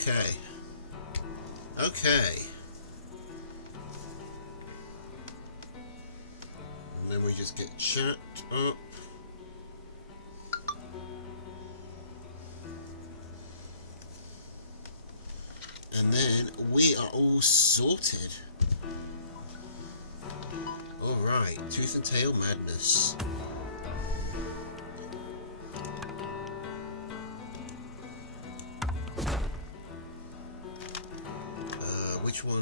Okay. Okay. And then we just get chat up. And then we are all sorted. Alright, Tooth and Tail Madness. Which one?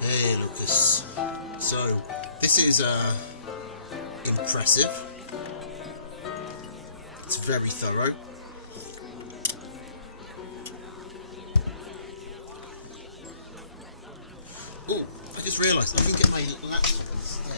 Hey, Lucas. So, this is impressive. It's very thorough. Oh, I just realised I can get my laptop instead.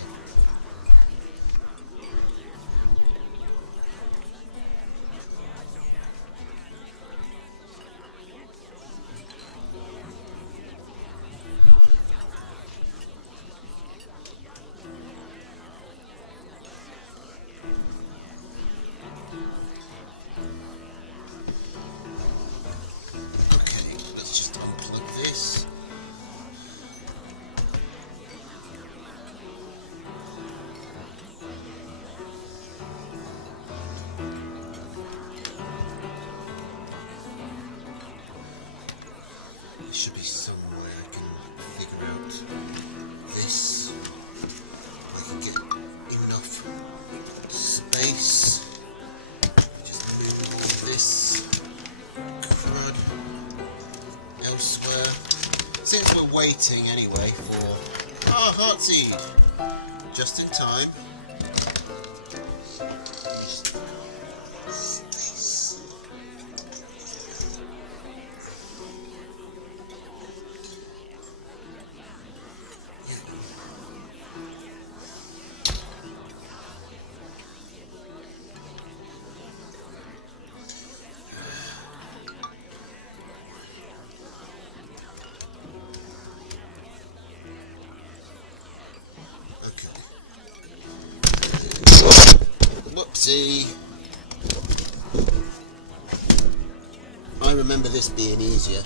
There should be somewhere I can figure out this. I can get enough space. Just move all this crud elsewhere. Since we're waiting anyway for our Heartseed, just in time. Whoopsie. I remember this being easier.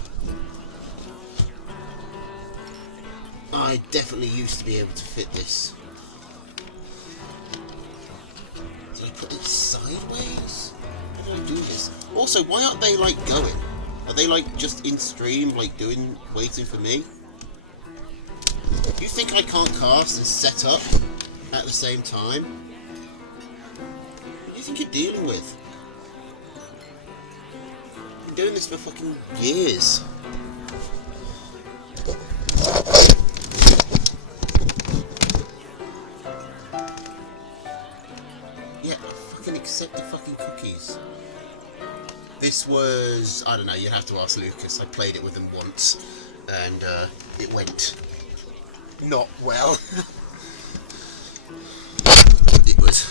I definitely used to be able to fit this. Did I put it sideways? How did I do this? Also, why aren't they like going? Are they like just in stream, like waiting for me? Do you think I can't cast and set up at the same time? What do you think you're dealing with? I've been doing this for fucking years. Yeah, fucking accept the fucking cookies. This was, I don't know, you'd have to ask Lucas. I played it with him once, and it went not well. It was,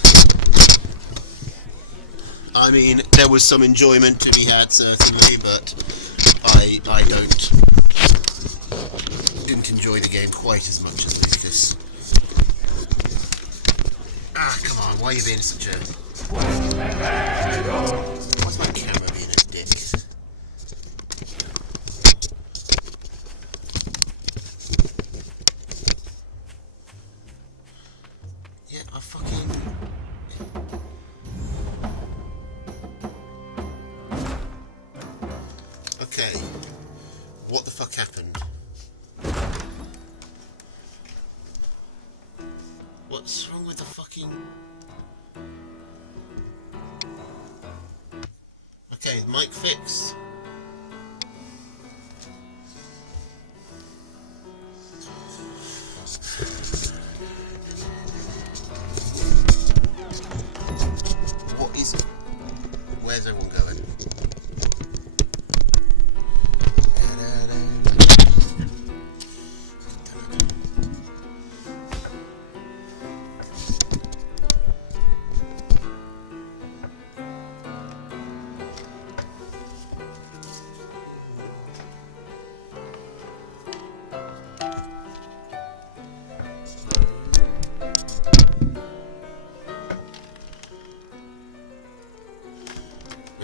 I mean, there was some enjoyment to be had, certainly, but I didn't enjoy the game quite as much as Lucas. Ah, come on, why are you being such a... Why's my camera being a dick? Yeah, I fucking... Okay, what the fuck happened? What's wrong with the fucking... Okay, mic fixed. What is... Where's everyone going?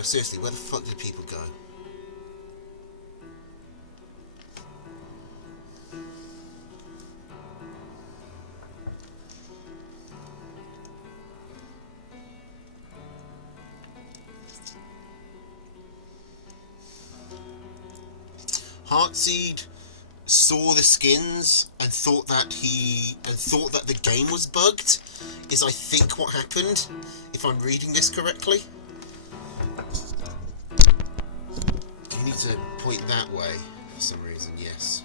seriously, where the fuck did people go? Heartseed saw the skins and thought that the game was bugged, is I think what happened, if I'm reading this correctly. You need to point that way for some reason, yes.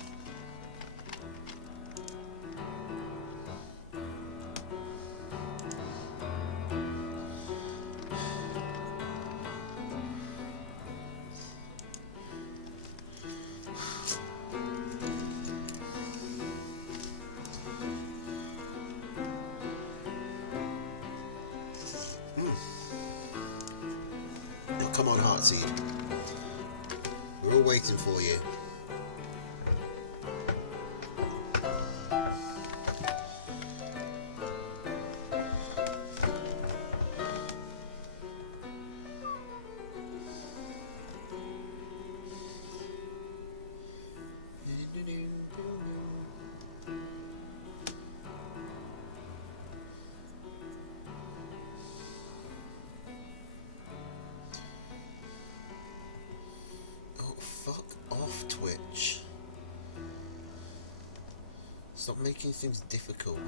Come on, Heartseed. We're all waiting for you. Fuck off, Twitch. Stop making things difficult.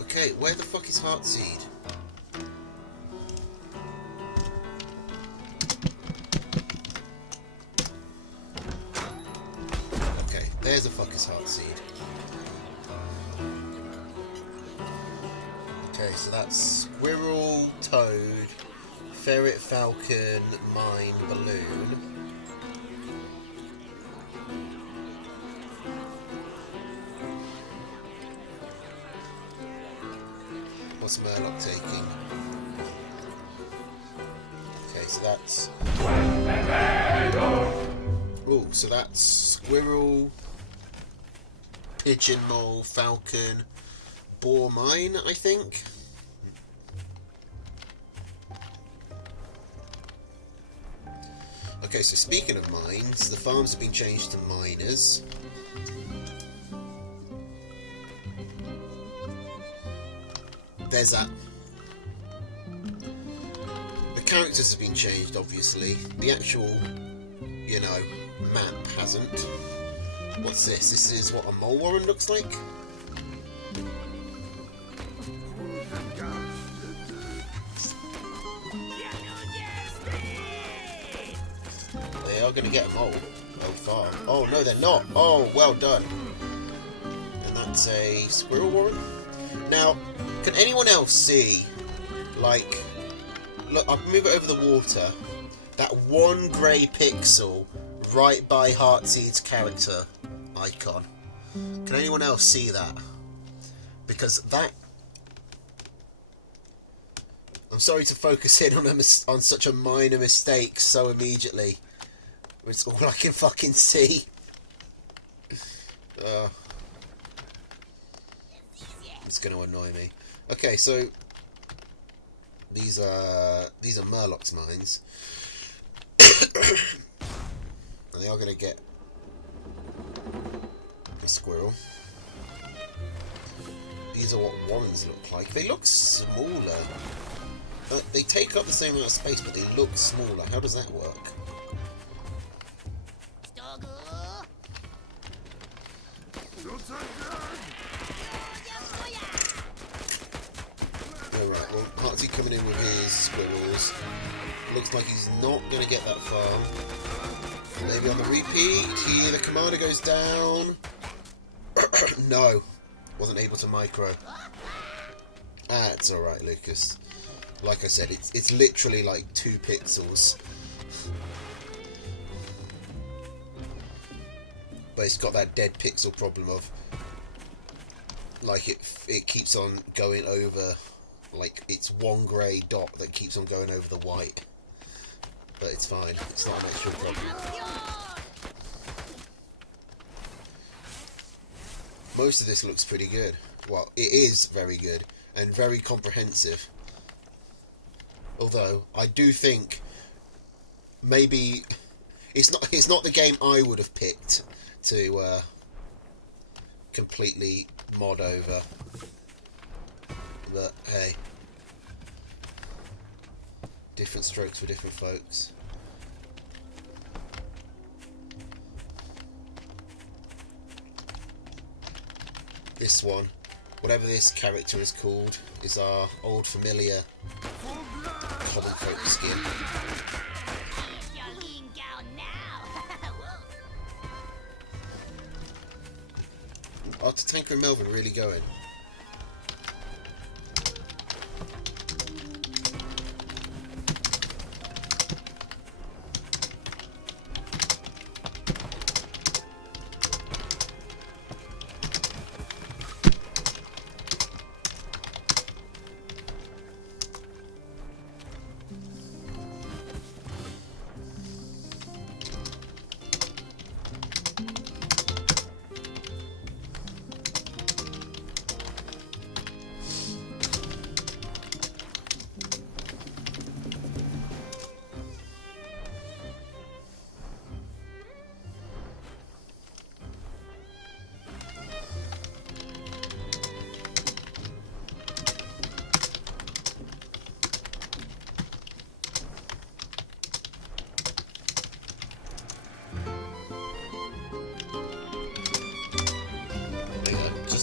Okay, where the fuck is Heartseed? Okay, there's the fuck is Heartseed. Okay, so that's Squirrel, Toad, Ferret, Falcon, Mine, Balloon. What's Murloc taking? Okay, so that's... Oh, so that's Squirrel, Pigeon, Mole, Falcon, Boar, Mine, I think. Okay, so speaking of mines, the farms have been changed to miners. There's that. The characters have been changed, obviously. The actual, you know, map hasn't. What's this? This is what a mole warren looks like? They are going to get a mole. Oh, farm. Oh, no, they're not. Oh, well done. And that's a squirrel warren. Now, can anyone else see, like, look, I'll move it over the water, that one grey pixel right by Heartseed's character icon? Can anyone else see that? Because that... I'm sorry to focus in on such a minor mistake so immediately. It's all I can fucking see. It's going to annoy me. Okay, so these are Murloc's mines, and they are going to get a squirrel. These are what warrens look like. They look smaller. They take up the same amount of space, but they look smaller. How does that work? Alright, well, Heartseed coming in with his squirrels. Looks like he's not going to get that far. Maybe on the repeat. Here, the commander goes down. No. Wasn't able to micro. It's alright, Lucas. Like I said, it's literally like 2 pixels. But it's got that dead pixel problem of, like, it keeps on going over, like, it's one grey dot that keeps on going over the white. But it's fine, it's not an actual problem. Most of this looks pretty good. Well, it is very good. and very comprehensive. Although I do think maybe it's not the game I would have picked to completely mod over. But hey, different strokes for different folks. This one, whatever this character is called, is our old familiar common folk skin. Are Tatanka and Melvin really going?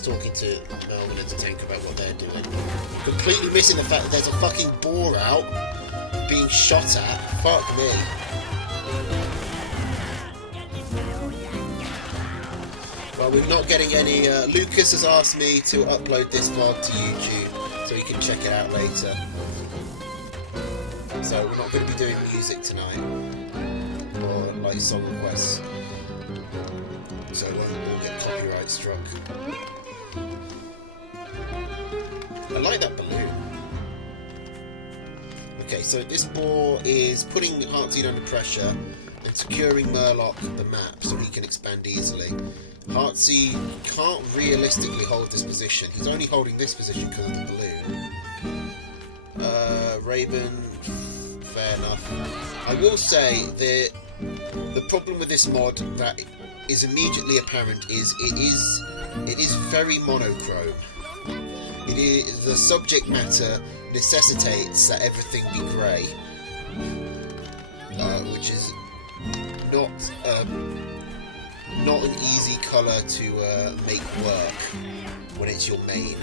Talking to Melvin and Tatanka about what they're doing. Completely missing the fact that there's a fucking boar out being shot at. Fuck me. Well, we're not getting any... Lucas has asked me to upload this vlog to YouTube so you can check it out later. So we're not going to be doing music tonight. Or, like, song requests. So we'll get copyright struck. I like that balloon. Okay, so this boar is putting Heartseed under pressure and securing Murloc the map so he can expand easily. Heartseed can't realistically hold this position. He's only holding this position because of the balloon. Raven, fair enough. I will say that the problem with this mod that is immediately apparent is it is very monochrome. The subject matter necessitates that everything be grey, which is not an easy colour to make work when it's your main.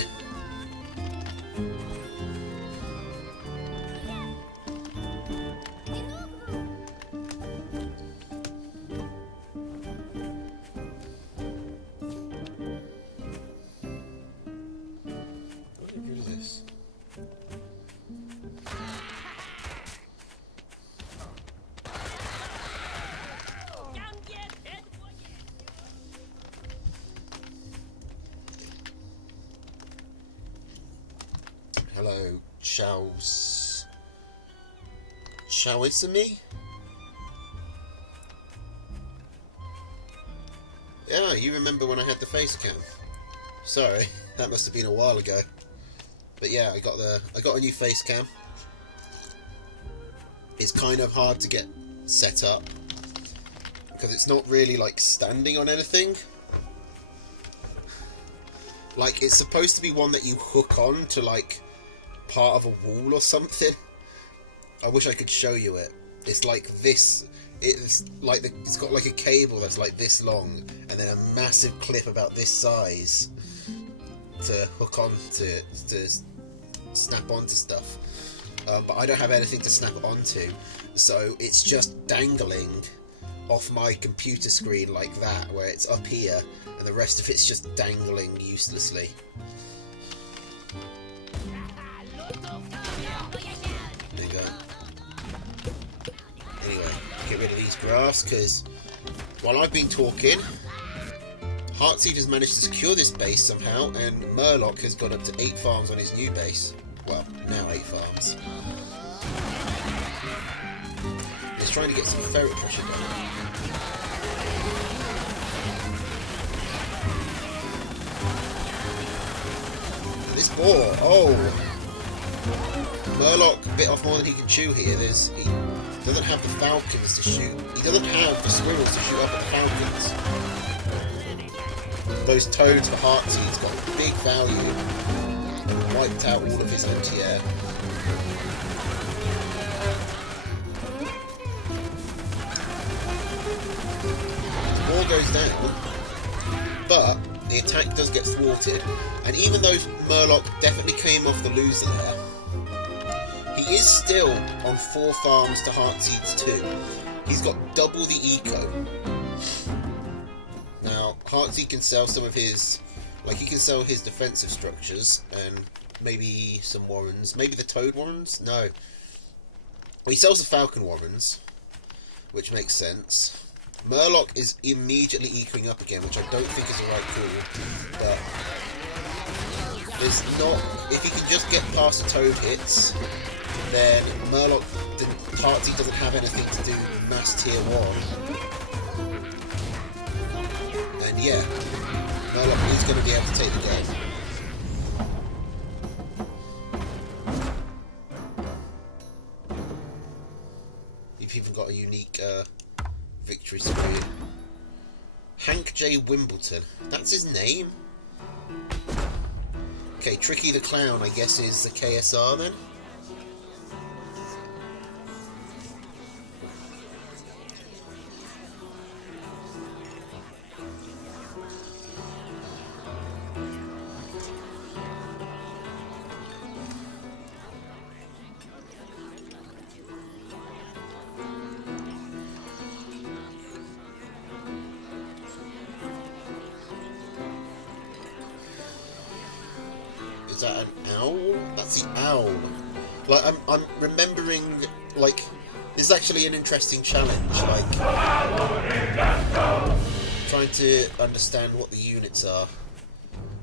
Hello, Chaoisami? Yeah, you remember when I had the face cam. Sorry, that must have been a while ago. But yeah, I got a new face cam. It's kind of hard to get set up because it's not really like standing on anything. Like, it's supposed to be one that you hook on to like part of a wall or something. I wish I could show you it. It's like this. It's like it's got like a cable that's like this long, and then a massive clip about this size to hook on to snap onto stuff. But I don't have anything to snap onto, so it's just dangling off my computer screen like that, where it's up here, and the rest of it's just dangling uselessly. There you go. Anyway, get rid of these graphs, because while I've been talking, Heartseed has managed to secure this base somehow, and Murloc has got up to 8 farms on his new base. Well, now 8 farms. He's trying to get some ferret pressure down. This 4. Oh! Murloc bit off more than he can chew here. He doesn't have the falcons to shoot. He doesn't have the squirrels to shoot up at the falcons. Those toads for Heartseed's got big value. Wiped out all of his anti-air. The ball goes down, but the attack does get thwarted. And even though Murloc definitely came off the loser there, he is still on 4 farms to Heartseed's 2. He's got double the eco. Now, Heartseed can sell some of his... Like, he can sell his defensive structures and maybe some warrens. Maybe the toad warrens? No. Well, he sells the falcon warrens, which makes sense. Murloc is immediately ecoing up again, which I don't think is the right call. But there's not... If he can just get past the toad hits, then Heartseed doesn't have anything to do mass tier 1. And yeah, Murloc is going to be able to take the game. You've even got a unique victory screen. Hank J. Wimbledon. That's his name? Okay, Tricky the Clown, I guess, is the KSR then? Is that an owl? That's the owl. Like, I'm remembering, like, this is actually an interesting challenge, like, trying to understand what the units are.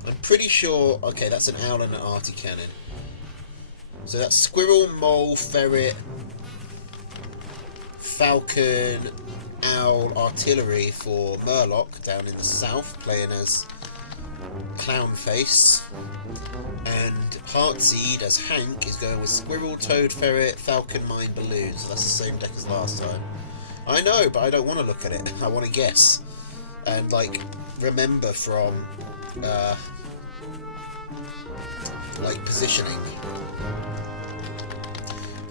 I'm pretty sure, okay, that's an owl and an arty cannon. So that's squirrel, mole, ferret, falcon, owl, artillery for Murloc down in the south, playing as Clownface. And Heartseed as Hank is going with Squirrel, Toad, Ferret, Falcon, Mine, Balloon. So that's the same deck as last time. I know, but I don't want to look at it. I want to guess. And, like, remember from, like, positioning.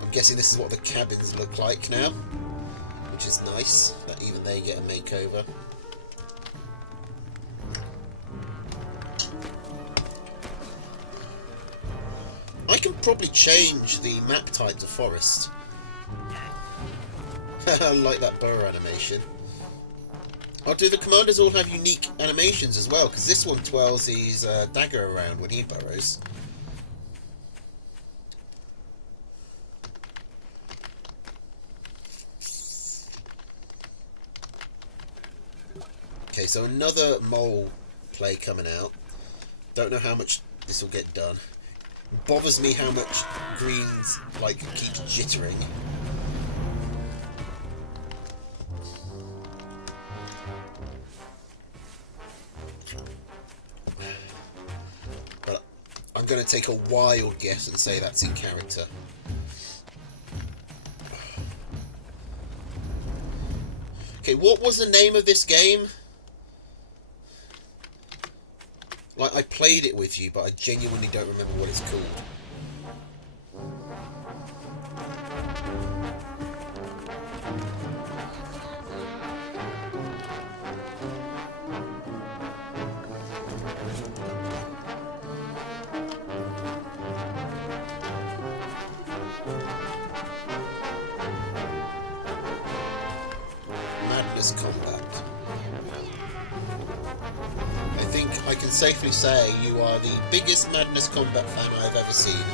I'm guessing this is what the cabins look like now. Which is nice, that even they get a makeover. I can probably change the map type to forest. I like that burrow animation. Oh, do the commanders all have unique animations as well? Because this one twirls his dagger around when he burrows. Okay, so another mole play coming out. Don't know how much this will get done. Bothers me how much Green's, like, keeps jittering. But I'm going to take a wild guess and say that's in character. Okay, what was the name of this game? Like, I played it with you, but I genuinely don't remember what it's called. Madness Combat. I think I can safely say you are the biggest Madness Combat fan I've ever seen.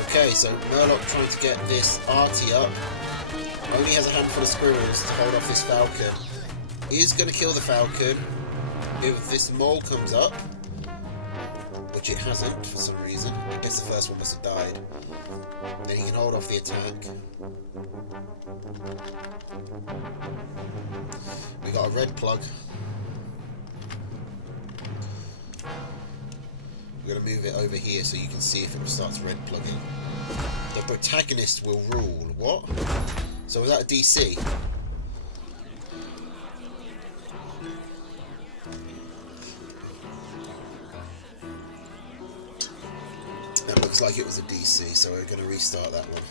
Okay, so Murloc trying to get this arty up. Only has a handful of squirrels to hold off this falcon. Is going to kill the falcon if this mole comes up, which it hasn't for some reason. I guess the first one must have died. Then he can hold off the attack. We got a red plug. We're going to move it over here so you can see if it starts red plugging. The protagonist will rule. What? So was that a DC? That looks like it was a DC, so we're going to restart that one.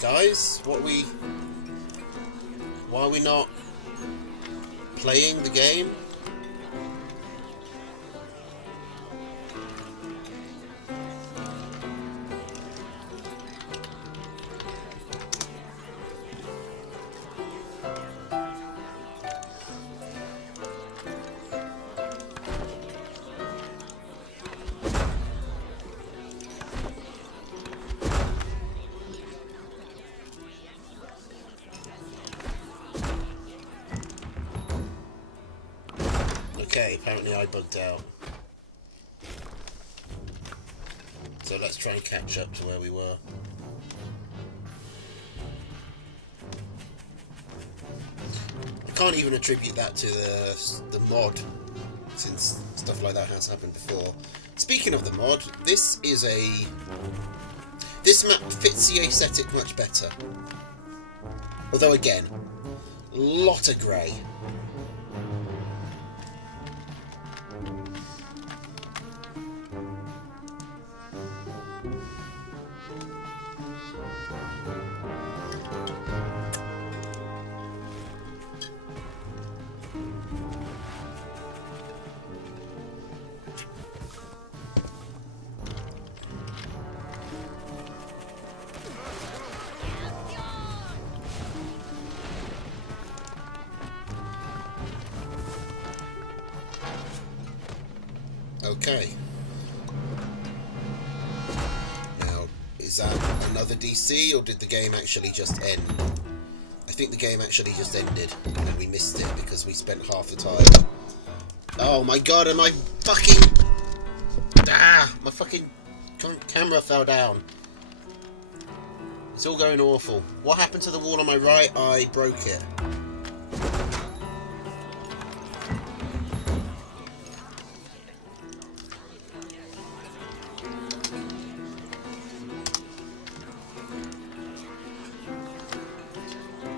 Guys, why are we not playing the game? Okay, apparently I bugged out. So let's try and catch up to where we were. I can't even attribute that to the mod, since stuff like that has happened before. Speaking of the mod, this map fits the aesthetic much better. Although again, lot of grey. Okay. Now, is that another DC, or did the game actually just end? I think the game actually just ended, and we missed it because we spent half the time. Oh my god, am I fucking Ah! My fucking camera fell down. It's all going awful. What happened to the wall on my right? I broke it.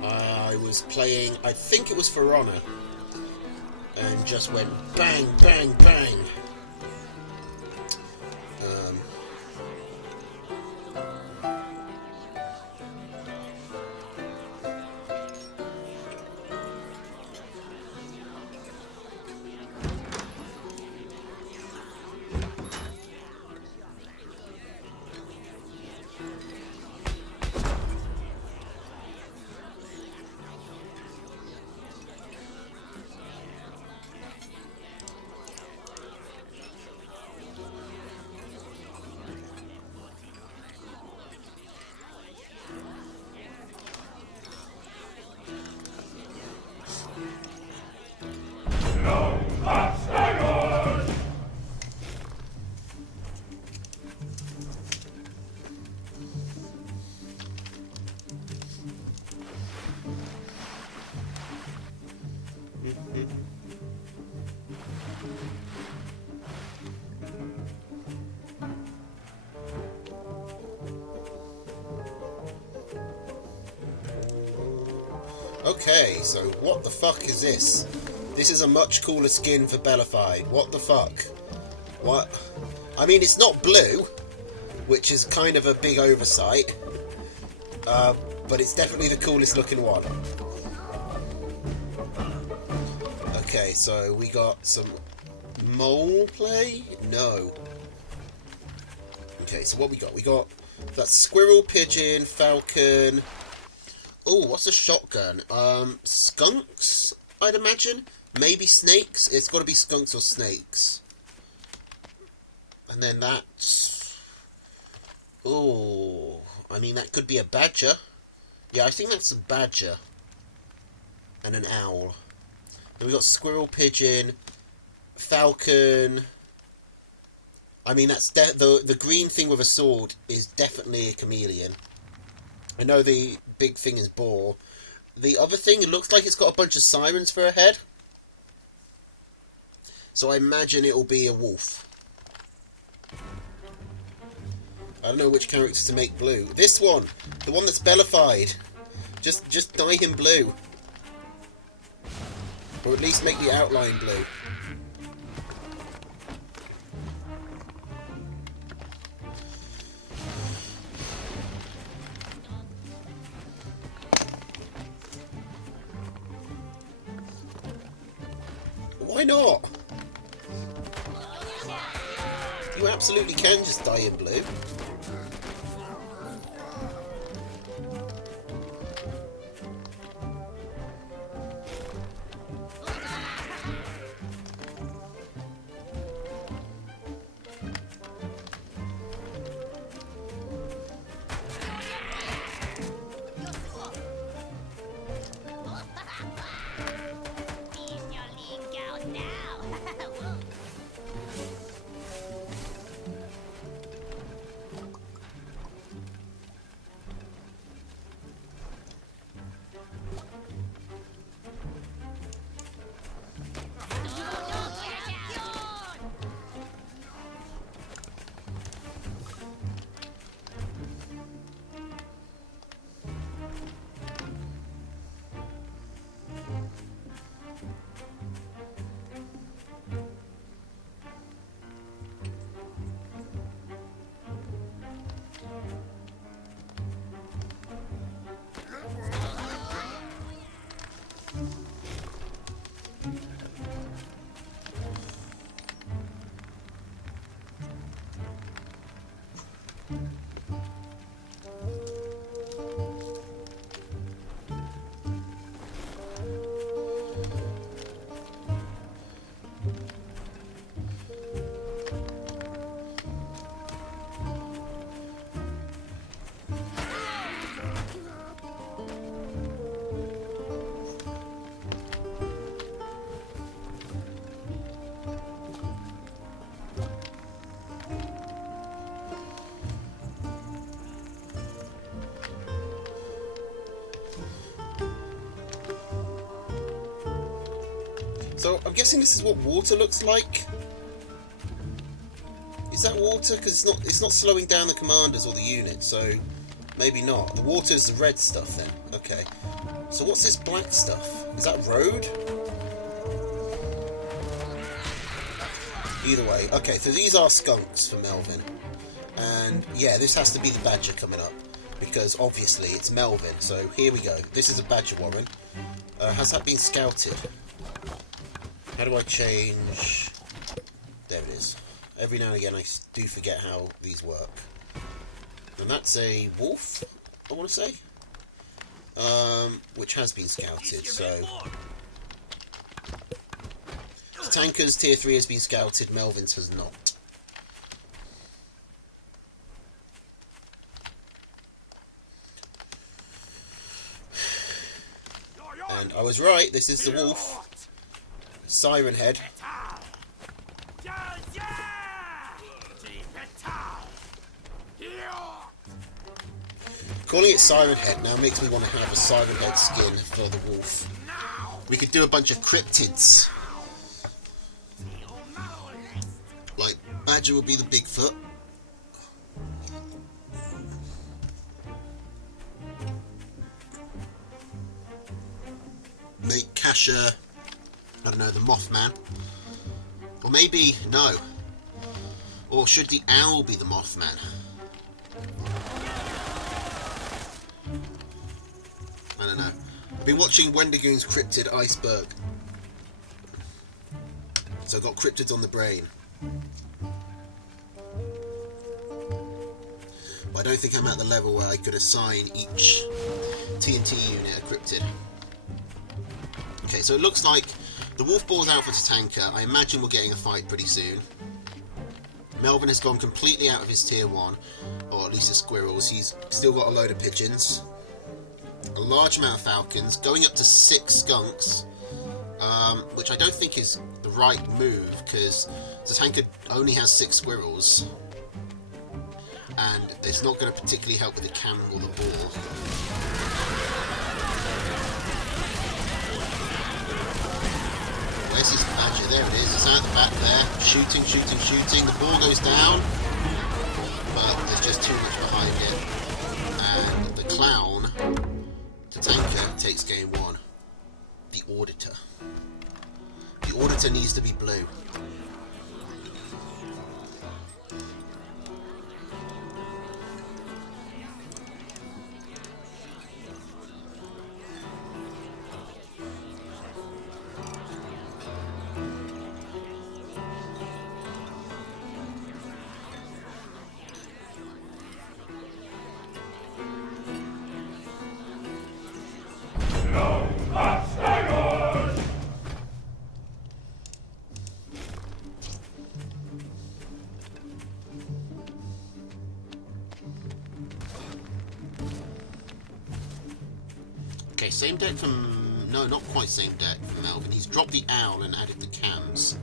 I was playing, I think it was For Honor, and just went bang, bang, bang. Okay, so what the fuck is this? This is a much cooler skin for Bellified. What the fuck? What? I mean, it's not blue, which is kind of a big oversight, but it's definitely the coolest looking one. Okay, so we got some mole play? No. Okay, so what we got? We got that squirrel, pigeon, falcon. Oh, what's a shotgun? Skunks, I'd imagine. Maybe snakes. It's got to be skunks or snakes. And then that's... Oh, I mean, that could be a badger. Yeah, I think that's a badger. And an owl. Then we got squirrel, pigeon, falcon. I mean, that's the green thing with a sword is definitely a chameleon. I know the big thing is boar. The other thing, it looks like it's got a bunch of sirens for a head. So I imagine it'll be a wolf. I don't know which character to make blue. This one! The one that's bellified. Just dye him blue. Or at least make the outline blue. Why not? You absolutely can just dye him blue. So I'm guessing this is what water looks like. Is that water? Because it's not slowing down the commanders or the units, so maybe not. The water is the red stuff then. Okay. So what's this black stuff? Is that road? Either way. Okay, so these are skunks for Melvin. And yeah, this has to be the badger coming up, because obviously it's Melvin. So here we go. This is a badger warren. Has that been scouted? How do I change? There it is. Every now and again I do forget how these work. And that's a wolf, I want to say. Which has been scouted, so... Tatanka's tier 3 has been scouted, Melvin's has not. And I was right, this is the wolf. Siren Head. Calling it Siren Head now makes me want to have a Siren Head skin for the wolf. We could do a bunch of cryptids. Like, Badger will be the Bigfoot. Make Kasha, I don't know, the Mothman. Or maybe, no. Or should the owl be the Mothman? I don't know. I've been watching Wendigoon's Cryptid Iceberg. So I've got cryptids on the brain. But I don't think I'm at the level where I could assign each TNT unit a cryptid. Okay, so it looks like the wolf ball's out for Tatanka. I imagine we're getting a fight pretty soon. Melvin has gone completely out of his tier 1, or at least his squirrels. He's still got a load of pigeons, a large amount of falcons, going up to 6 skunks, which I don't think is the right move, because Tatanka only has 6 squirrels, and it's not going to particularly help with the cannon or the ball. Where's his badger? There it is. It's out the back there. Shooting, shooting, shooting. The ball goes down, but there's just too much behind it. And the clown, Tatanka, takes game 1. The Auditor. The Auditor needs to be blue. Okay, same deck from... no, not quite same deck from Melvin. He's dropped the owl and added the cams.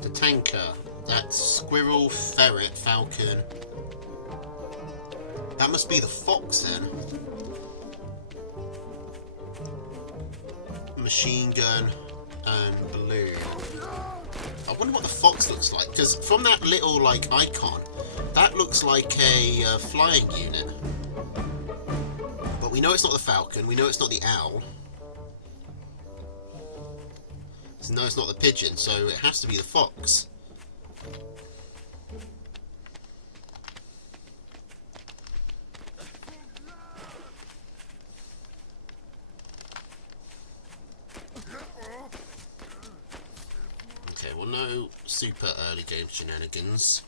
Tatanka. That's squirrel, ferret, falcon. That must be the fox then. Machine gun and balloon. I wonder what the fox looks like, because from that little like icon, that looks like a flying unit. But we know it's not the falcon, we know it's not the owl. So no, it's not the pigeon, so it has to be the fox. Okay, well, no super early game shenanigans.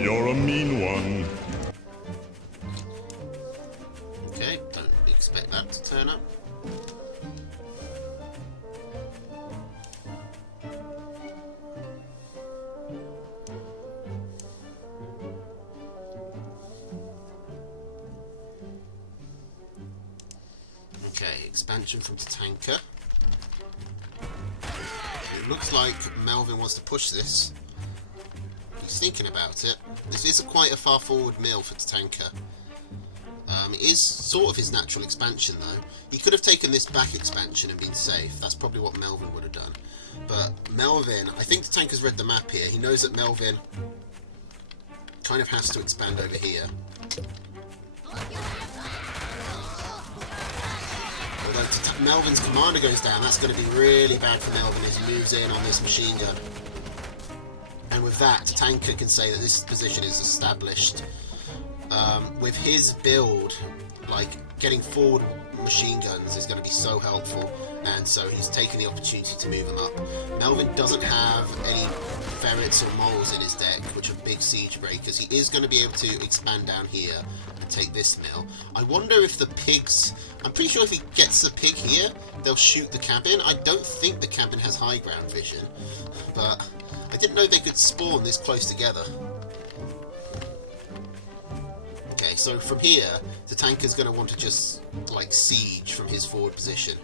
You're a mean one. Okay, don't expect that to turn up. Okay, expansion from Tatanka. It looks like Melvin wants to push this. He's thinking about it. This is quite a far forward mill for Tatanka. It is sort of his natural expansion though. He could have taken this back expansion and been safe. That's probably what Melvin would have done. But Melvin, I think Tatanka's read the map here. He knows that Melvin kind of has to expand over here. Although Melvin's commander goes down, that's going to be really bad for Melvin as he moves in on this machine gun. And with that, Tatanka can say that this position is established. With his build, like, getting forward machine guns is going to be so helpful, and so he's taking the opportunity to move them up. Melvin doesn't have any ferrets or moles in his deck, which are big siege breakers. He is going to be able to expand down here and take this mill. I wonder if the pigs... I'm pretty sure if he gets the pig here, they'll shoot the cabin. I don't think the cabin has high ground vision, but I didn't know they could spawn this close together. Okay, so from here, Tatanka's going to want to just, like, siege from his forward position.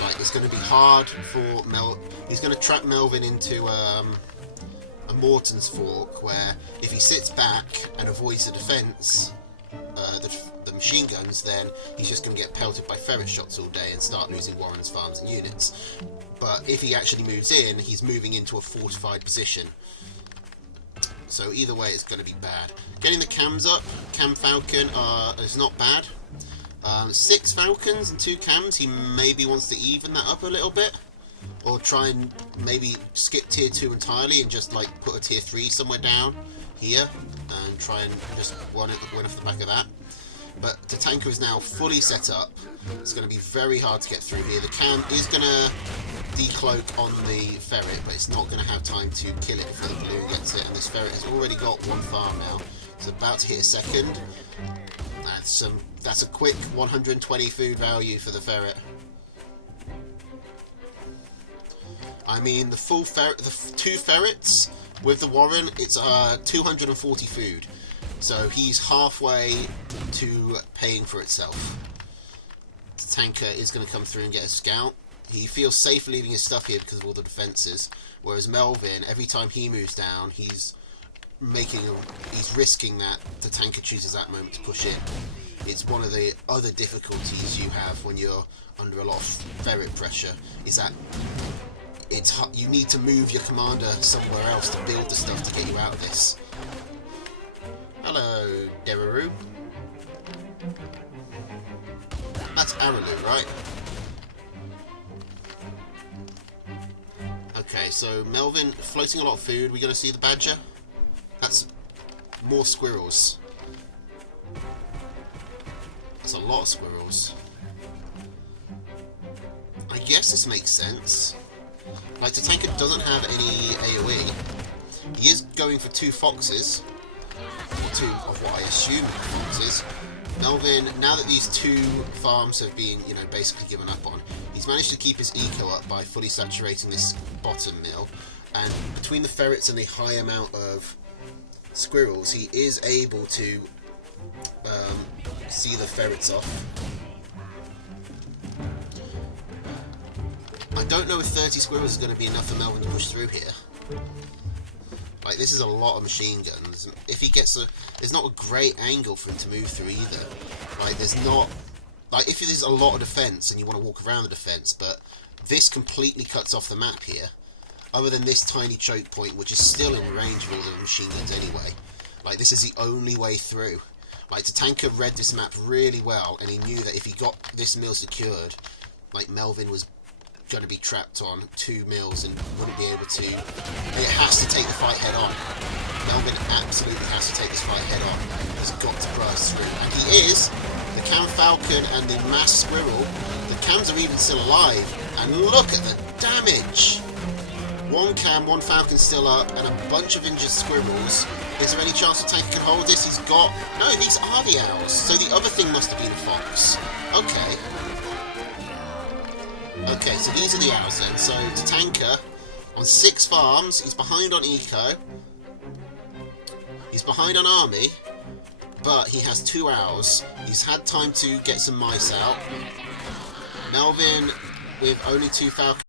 Like, it's going to be hard for he's going to trap Melvin into a Morton's Fork, where if he sits back and avoids the defence, the machine guns, then he's just going to get pelted by ferret shots all day and start losing Warren's farms and units. But if he actually moves in, he's moving into a fortified position. So either way, it's going to be bad. Getting the cams up, Cam Falcon is not bad. 6 Falcons and 2 cams, he maybe wants to even that up a little bit. Or try and maybe skip tier 2 entirely and just like put a tier 3 somewhere down here. And try and just win off the back of that. But Tatanka is now fully set up. It's going to be very hard to get through here. The cam is going to decloak on the ferret, but it's not going to have time to kill it before the balloon gets it. And this ferret has already got 1 farm now. It's about to hit a second. That's a quick 120 food value for the ferret. I mean, the full ferret, the 2 ferrets with the Warren, it's 240 food. So he's halfway to paying for itself. Tatanka is going to come through and get a scout. He feels safe leaving his stuff here because of all the defences. Whereas Melvin, every time he moves down, he's risking that Tatanka chooses that moment to push in. It's one of the other difficulties you have when you're under a lot of ferret pressure, is that you need to move your commander somewhere else to build the stuff to get you out of this. Hello, Deraru. That's Aralu, right? Okay, so Melvin floating a lot of food. We're going to see the badger. That's more squirrels. That's a lot of squirrels. I guess this makes sense. Like, Tatanka doesn't have any AoE. He is going for 2 foxes. Or 2 of what I assume are foxes. Melvin, now that these 2 farms have been, basically given up on, he's managed to keep his eco up by fully saturating this bottom mill. And between the ferrets and the high amount of squirrels, he is able to see the ferrets off. I don't know if 30 squirrels is going to be enough for Melvin to push through here. Like, this is a lot of machine guns. If he gets there's not a great angle for him to move through either. Like, there's not... Like, if there's a lot of defence and you want to walk around the defence, but this completely cuts off the map here. Other than this tiny choke point, which is still in range of all the machine guns anyway. Like, this is the only way through. Like, Tatanka read this map really well, and he knew that if he got this mill secured, like, Melvin was going to be trapped on 2 mills and wouldn't be able to... It has to take the fight head on. Melvin absolutely has to take this fight head on. He's got to burst through. And he is. The Cam Falcon and the Mass Squirrel. The Cams are even still alive. And look at the damage! one cam, one falcon still up, and a bunch of injured squirrels. Is there any chance the tanker can hold this? He's got... No, these are the owls. So the other thing must have been a fox. Okay. Okay, so these are the owls then. So the tanker, on 6 farms, he's behind on eco. He's behind on army. But he has 2 owls. He's had time to get some mice out. Melvin, with only 2 falcons,